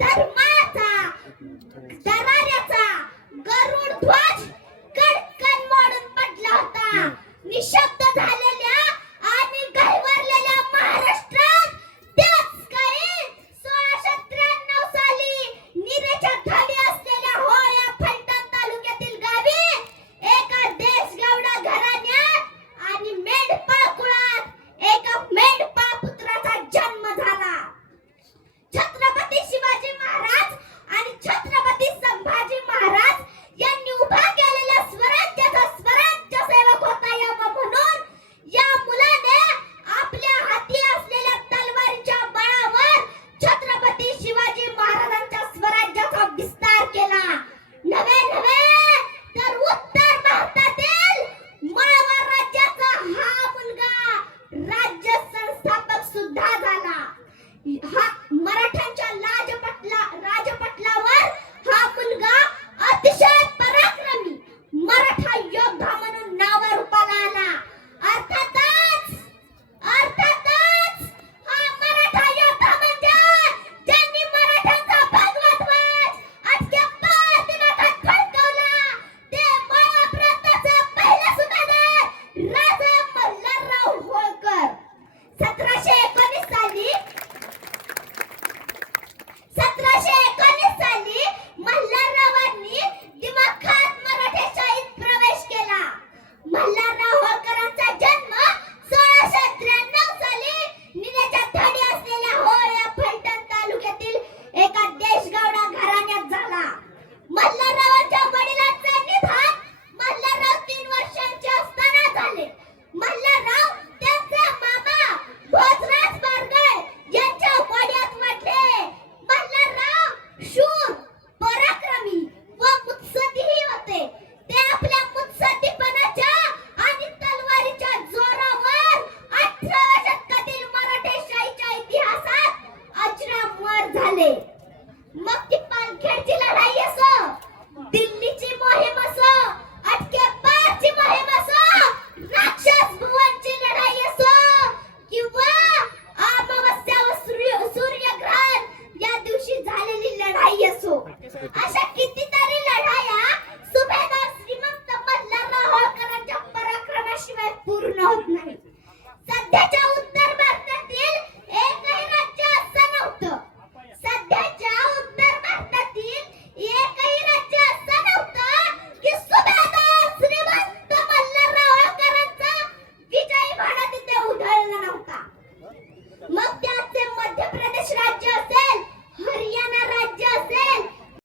धर्माचा दराऱ्याचा गरुड ध्वज कडकन मोडून पडला होता. निशक्त मग ती पालखेड जिल्हा नाही दिल्लीची मोहीम असं. अटके पारची मोहीम असं. राक्षस भुवनची लढाई असो. किंवा अमावस्या व सूर्य सूर्यग्रहण या दिवशी झालेली लढाई असो. अशा कितीतरी लढाया सुभेदार श्रीमंत मल्हारराव होळकरांच्या पराक्रमाशिवाय पूर्ण होत नाही सध्याच्या